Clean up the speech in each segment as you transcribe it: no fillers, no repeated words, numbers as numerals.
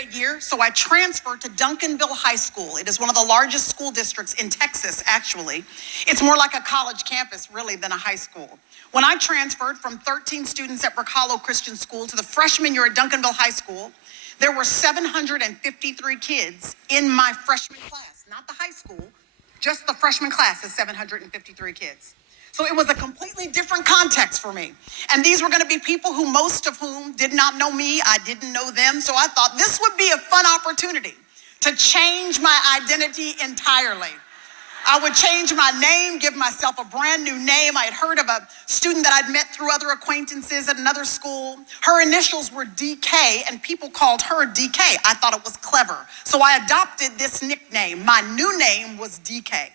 grade year, so I transferred to Duncanville High School. It is one of the largest school districts in Texas, actually. It's more like a college campus, really, than a high school. When I transferred from 13 students at Brook Hollow Christian School to the freshman year at Duncanville High School, there were 753 kids in my freshman class, not the high school, just the freshman class is 753 kids. So it was a completely different context for me. And these were going to be people who most of whom did not know me. I didn't know them. So I thought this would be a fun opportunity to change my identity entirely. I would change my name, give myself a brand new name. I had heard of a student that I'd met through other acquaintances at another school. Her initials were DK, and people called her DK. I thought it was clever. So I adopted this nickname. My new name was DK.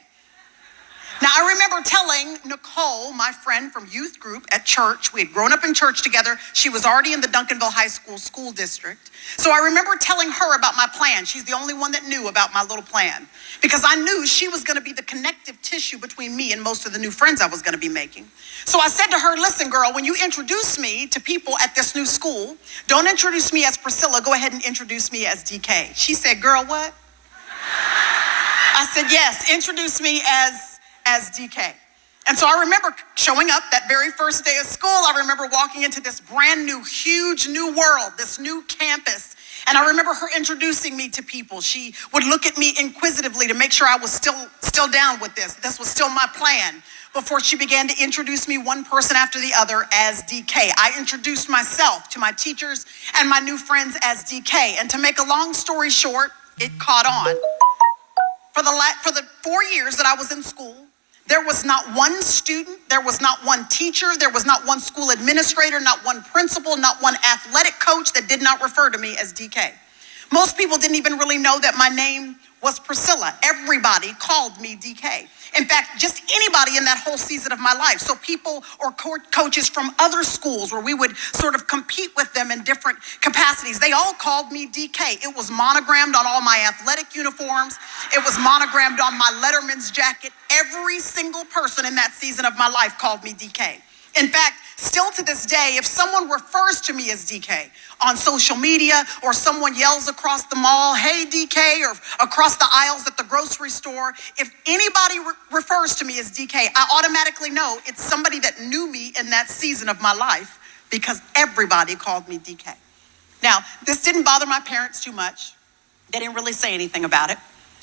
Now, I remember telling Nicole, my friend from youth group at church, we had grown up in church together. She was already in the Duncanville High School school district. So I remember telling her about my plan. She's the only one that knew about my little plan because I knew she was going to be the connective tissue between me and most of the new friends I was going to be making. So I said to her, listen, girl, when you introduce me to people at this new school, don't introduce me as Priscilla. Go ahead and introduce me as DK. She said, girl, what? I said, yes, introduce me as DK. And so I remember showing up that very first day of school. I remember walking into this brand new, huge new world, this new campus. And I remember her introducing me to people. She would look at me inquisitively to make sure I was still down with this. This was still my plan before she began to introduce me one person after the other as DK. I introduced myself to my teachers and my new friends as DK. And to make a long story short, it caught on. For the 4 years that I was in school, there was not one student, there was not one teacher, there was not one school administrator, not one principal, not one athletic coach that did not refer to me as DK. Most people didn't even really know that my name was Priscilla. Everybody called me DK. In fact, just anybody in that whole season of my life. So people or coaches from other schools where we would sort of compete with them in different capacities, they all called me DK. It was monogrammed on all my athletic uniforms. It was monogrammed on my Letterman's jacket. Every single person in that season of my life called me DK. In fact, still to this day, if someone refers to me as DK on social media or someone yells across the mall, hey DK, or across the aisles at the grocery store, if anybody refers to me as DK, I automatically know it's somebody that knew me in that season of my life because everybody called me DK. Now, this didn't bother my parents too much. They didn't really say anything about it.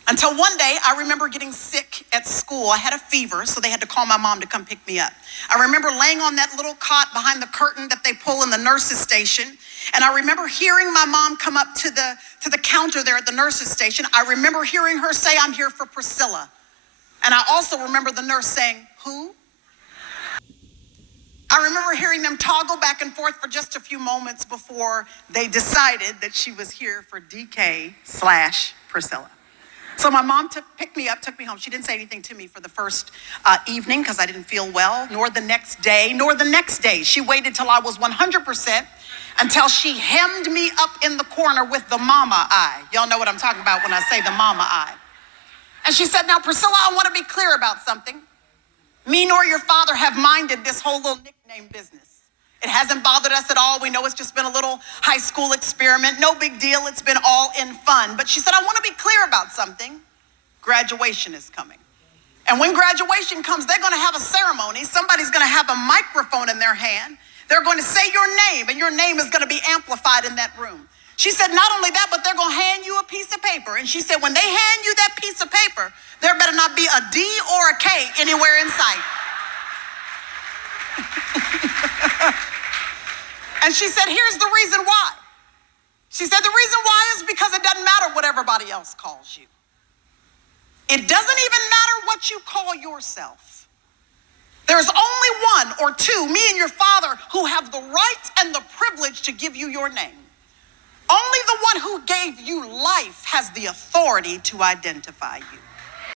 Until one day, I remember getting sick at school. I had a fever, so they had to call my mom to come pick me up. I remember laying on that little cot behind the curtain that they pull in the nurse's station, and I remember hearing my mom come up to the counter there at the nurse's station. I remember hearing her say, I'm here for Priscilla. And I also remember the nurse saying, who? I remember hearing them toggle back and forth for just a few moments before they decided that she was here for DK/Priscilla. So my mom picked me up, took me home. She didn't say anything to me for the first evening because I didn't feel well, nor the next day. She waited till I was 100% until she hemmed me up in the corner with the mama eye. Y'all know what I'm talking about when I say the mama eye. And she said, now, Priscilla, I want to be clear about something. Me nor your father have minded this whole little nickname business. It hasn't bothered us at all. We know it's just been a little high school experiment. No big deal. It's been all in fun. But she said, I want to be clear about something. Graduation is coming. And when graduation comes, they're going to have a ceremony. Somebody's going to have a microphone in their hand. They're going to say your name, and your name is going to be amplified in that room. She said, not only that, but they're going to hand you a piece of paper. And she said, when they hand you that piece of paper, there better not be a D or a K anywhere in sight. And she said, here's the reason why. She said, the reason why is because it doesn't matter what everybody else calls you. It doesn't even matter what you call yourself. There's only one or two, me and your father, who have the right and the privilege to give you your name. Only the one who gave you life has the authority to identify you.